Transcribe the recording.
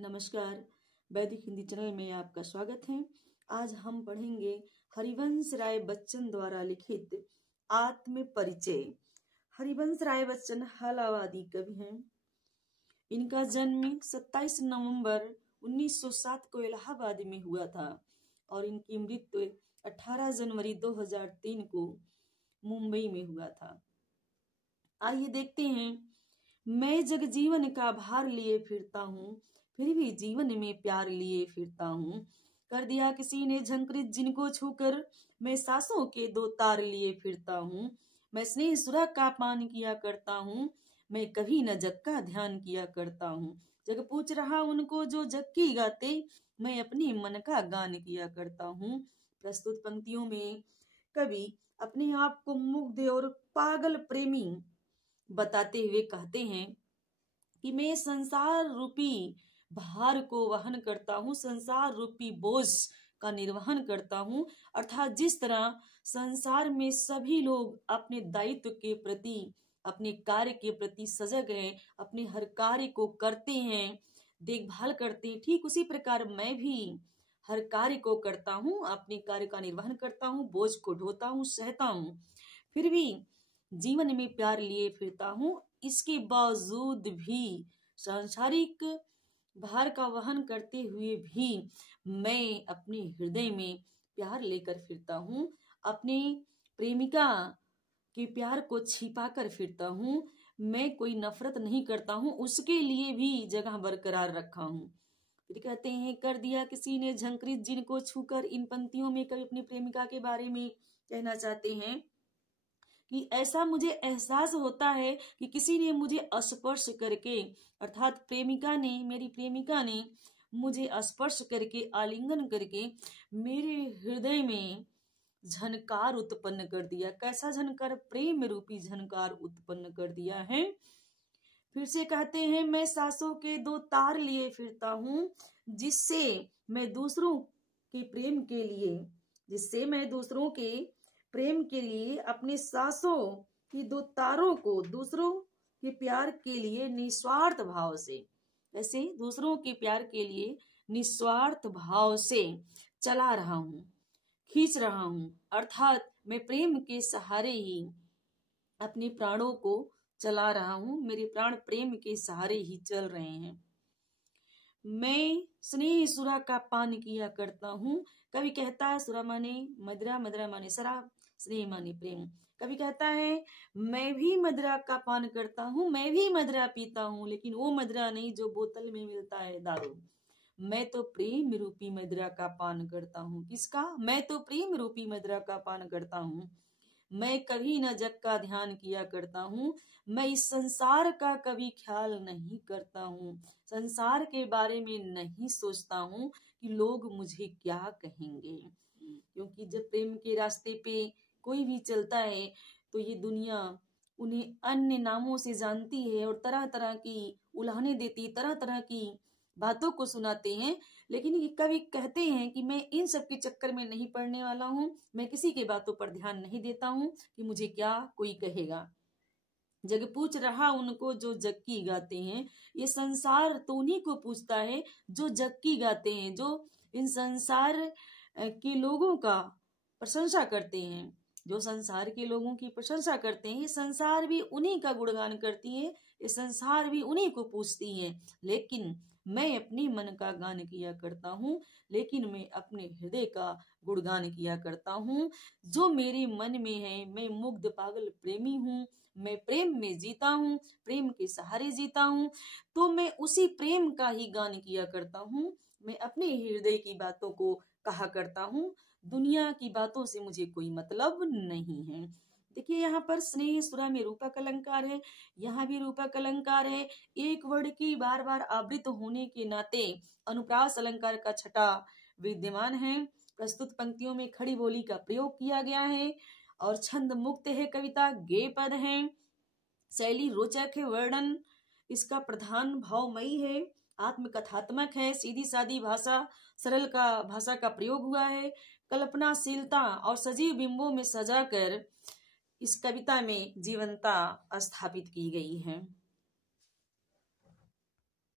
नमस्कार, वैदिक हिंदी चैनल में आपका स्वागत है। आज हम पढ़ेंगे हरिवंश राय बच्चन द्वारा लिखित आत्म परिचय। हरिवंश राय बच्चन इलाहाबादी कवि हैं। इनका जन्म 27 नवंबर 1907 को इलाहाबाद में हुआ था और इनकी मृत्यु 18 जनवरी 2003 को मुंबई में हुआ था। आइए देखते हैं। मैं जग जीवन का भार लिए फिरता हूँ, फिर भी जीवन में प्यार लिए फिरता हूँ। कर दिया किसी ने झंकृत जिनको छूकर, मैं सांसों के दो तार लिए फिरता हूँ। मैं स्नेह सुरह का पान किया करता हूँ, मैं कभी न जग का ध्यान किया करता हूँ। जग पूछ रहा उनको जो जग की गाते, मैं अपने मन का गान किया करता हूँ। प्रस्तुत पंक्तियों में कवि अपने आप को मुग्ध और पागल प्रेमी बताते हुए कहते हैं कि मैं संसार रूपी भार को वहन करता हूँ, संसार रूपी बोझ का निर्वहन करता हूँ। अर्थात जिस तरह संसार में सभी लोग अपने दायित्व के प्रति, अपने कार्य के प्रति सजग हैं, अपने हर कार्य को करते हैं, देखभाल करते हैं, ठीक उसी प्रकार मैं भी हर कार्य को करता हूँ, अपने कार्य का निर्वहन करता हूँ, बोझ को ढोता हूँ, सहता हूँ, फिर भी जीवन में प्यार लिए फिरता हूँ। इसके बावजूद भी सांसारिक भार का वहन करते हुए भी मैं अपने हृदय में प्यार लेकर फिरता हूँ। अपने प्रेमिका के प्यार को छिपा कर फिरता हूँ। मैं कोई नफरत नहीं करता हूँ, उसके लिए भी जगह बरकरार रखा हूँ। फिर कहते हैं, कर दिया किसी ने झंकृत जिनको छूकर। इन पंक्तियों में कवि अपनी प्रेमिका के बारे में कहना चाहते हैं कि ऐसा मुझे एहसास होता है कि किसी ने मुझे स्पर्श करके, अर्थात प्रेमिका ने, मेरी प्रेमिका ने मुझे स्पर्श करके, आलिंगन करके मेरे हृदय में झनकार उत्पन्न कर दिया। कैसा झनकार? प्रेम रूपी झनकार उत्पन्न कर दिया है। फिर से कहते हैं, मैं सांसों के दो तार लिए फिरता हूँ, जिससे मैं दूसरों के प्रेम के लिए, अपने सांसों की दो तारों को दूसरों के प्यार के लिए निस्वार्थ भाव से, ऐसे दूसरों के प्यार के लिए निस्वार्थ भाव से चला रहा हूँ, खींच रहा हूँ। अर्थात मैं प्रेम के सहारे ही अपने प्राणों को चला रहा हूँ, मेरे प्राण प्रेम के सहारे ही चल रहे हैं। मैं स्नेह सुरा का पान किया करता हूँ। कभी कहता है सुरा माने मदिरा, मदिरा माने शराब, स्नेह माने प्रेम। कभी कहता है मैं भी मदिरा का पान करता हूँ, मैं भी मदिरा पीता हूँ, लेकिन वो मदिरा नहीं जो बोतल में मिलता है, दारू। मैं तो प्रेम रूपी मदिरा का पान करता हूँ। किसका? मैं तो प्रेम रूपी मदिरा का पान करता हूँ। मैं कभी न जग का ध्यान किया करता हूँ। मैं इस संसार का कभी ख्याल नहीं करता हूँ, संसार के बारे में नहीं सोचता हूँ कि लोग मुझे क्या कहेंगे। क्योंकि जब प्रेम के रास्ते पे कोई भी चलता है तो ये दुनिया उन्हें अन्य नामों से जानती है और तरह तरह की उल्हाने देती, तरह तरह की बातों को सुनाते हैं। लेकिन ये कवि कहते हैं कि मैं इन सब के चक्कर में नहीं पड़ने वाला हूँ, मैं किसी के बातों पर ध्यान नहीं देता हूँ कि मुझे क्या कोई कहेगा। जग पूछ रहा उनको जो जग की गाते हैं। ये संसार तो उन्हीं को पूछता है जो जग की गाते हैं, जो इन संसार के लोगों का प्रशंसा करते हैं, जो संसार के लोगों की प्रशंसा करते हैं। ये संसार भी उन्हीं का गुणगान करती है, ये संसार भी उन्हीं को पूछती है। लेकिन मैं अपने मन का गान किया करता हूँ, लेकिन मैं अपने हृदय का गुणगान किया करता हूँ। जो मेरे मन में है, मैं मुग्ध पागल प्रेमी हूँ, मैं प्रेम में जीता हूँ, प्रेम के सहारे जीता हूँ, तो मैं उसी प्रेम का ही गान किया करता हूँ। मैं अपने हृदय की बातों को कहा करता हूँ, दुनिया की बातों से मुझे कोई मतलब नहीं है। देखिए यहाँ पर स्नेह सुरा में रूपक अलंकार है, यहाँ भी रूपक अलंकार है। एक वर्ण की बार बार आवृत होने के नाते अनुप्रास अलंकार का छटा विद्यमान है। प्रस्तुत पंक्तियों में खड़ी बोली का प्रयोग किया गया है और छंद मुक्त है कविता, गे पद है, शैली रोचक है, वर्णन इसका प्रधान भावमयी है, आत्मकथात्मक है, सीधी सादी भाषा, सरल का भाषा का प्रयोग हुआ है। कल्पनाशीलता और सजीव बिंबों में सजाकर इस कविता में जीवंतता स्थापित की गई है।